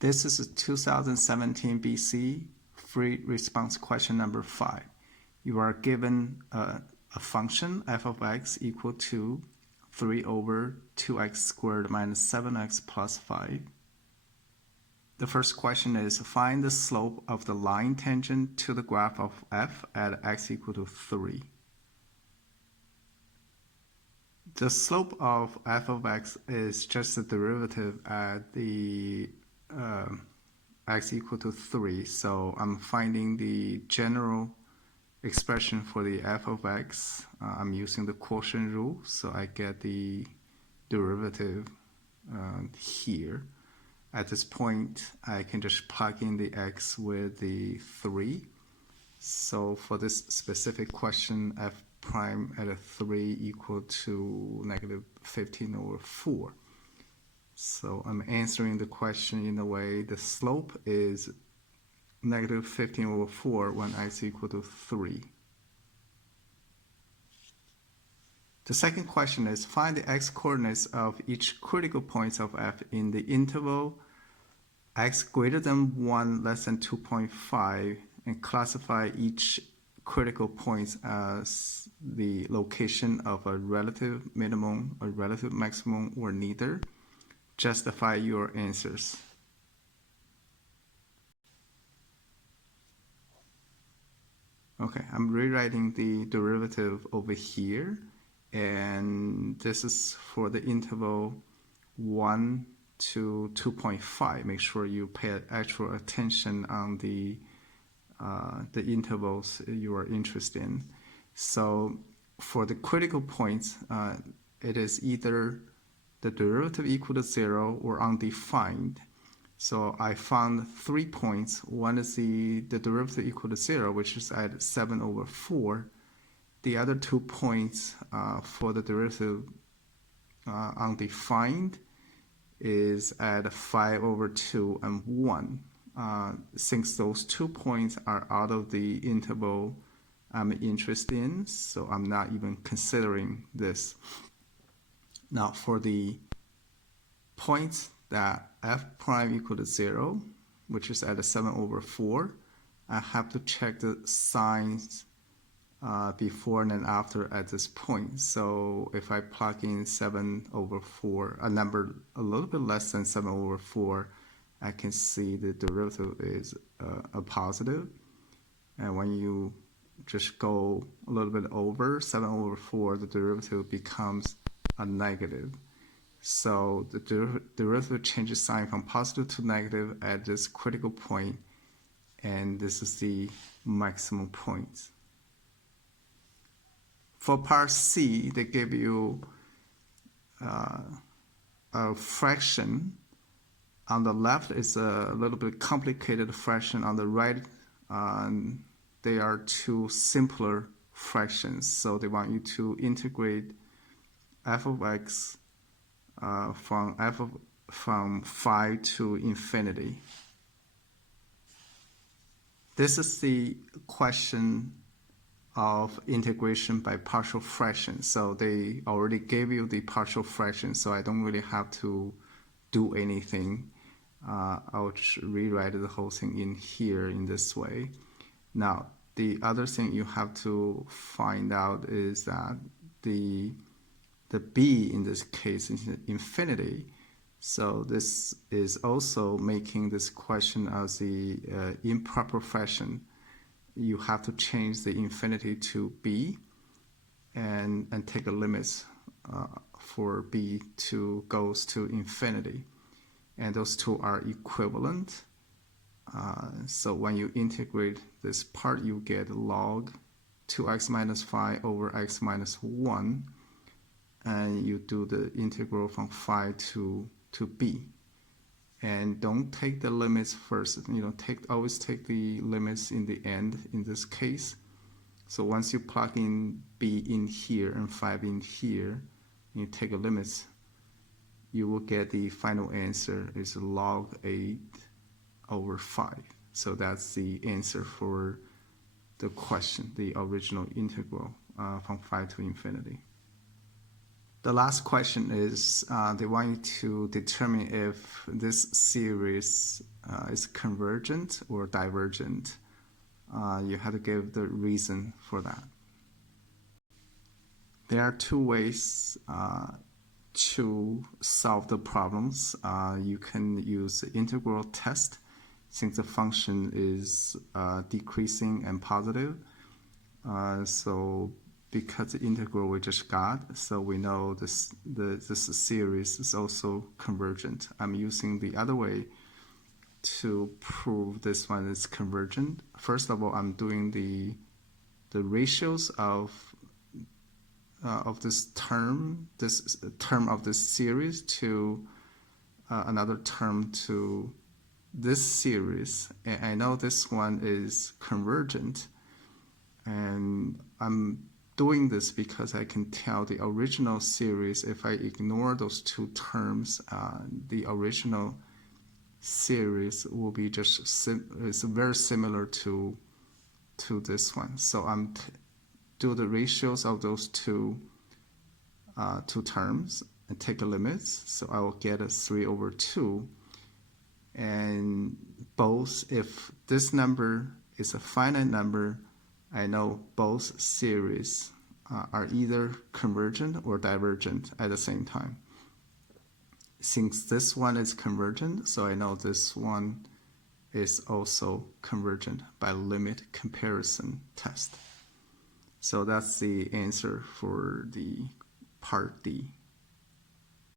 This is a 2017 BC free response question number 5. You are given a function f of x equal to 3 over 2x squared minus 7x plus 5. The first question is find the slope of the line tangent to the graph of f at x equal to 3. The slope of f of x is just the derivative at the x equal to 3. So I'm finding the general expression for the f of x. I'm using the quotient rule, so I get the derivative here. At this point, I can just plug in the x with the 3. So for this specific question, f prime at a 3 equal to negative 15 over 4. So I'm answering the question in a way the slope is negative 15 over 4 when x equal to 3. The second question is find the x-coordinates of each critical point of f in the interval x greater than 1 less than 2.5 and classify each critical point as the location of a relative minimum, a relative maximum, or neither. Justify your answers. Okay, I'm rewriting the derivative over here, and this is for the interval 1 to 2.5. Make sure you pay actual attention on the intervals you are interested in. So for the critical points, it is either the derivative equal to 0 or undefined. So I found 3 points. One is the derivative equal to 0, which is at 7 over 4. The other 2 points for the derivative undefined is at 5 over 2 and 1. Since those 2 points are out of the interval I'm interested in, so I'm not even considering this. Now for the points that f prime equal to 0, which is at a 7 over 4, I have to check the signs before and then after at this point. So if I plug in 7 over 4, a number a little bit less than 7 over 4, I can see the derivative is a positive. And when you just go a little bit over 7 over 4, the derivative becomes a negative. So the derivative changes sign from positive to negative at this critical point, and this is the maximum point. For part C, they give you a fraction. On the left is a little bit complicated fraction. On the right, they are two simpler fractions. So they want you to integrate f of x from 5 to infinity. This is the question of integration by partial fractions. So they already gave you the partial fraction, so I don't really have to do anything. I'll just rewrite the whole thing in here in this way. Now, the other thing you have to find out is that the b in this case is infinity. So this is also making this question as the improper fraction. You have to change the infinity to b and take a limit for b goes to infinity. And those two are equivalent. So when you integrate this part, you get log 2x minus 5 over x minus 1. And you do the integral from 5 to b. And don't take the limits first. Always take the limits in the end in this case. So once you plug in b in here and 5 in here, you take a limit, you will get the final answer is log 8 over 5. So that's the answer for the question, the original integral from 5 to infinity. The last question is they want you to determine if this series is convergent or divergent. You have to give the reason for that. There are two ways to solve the problems. You can use the integral test since the function is decreasing and positive. So because the integral we just got, so we know this series is also convergent. I'm using the other way to prove this one is convergent. First of all, I'm doing the ratios of this term of this series to another term to this series, and I know this one is convergent, and I'm doing this because I can tell the original series, if I ignore those two terms, the original series will be just it's very similar to this one. So I'm do the ratios of those two terms and take the limits. So I will get a 3/2, and both, if this number is a finite number, I know both series are either convergent or divergent at the same time. Since this one is convergent, so I know this one is also convergent by limit comparison test. So that's the answer for the part D.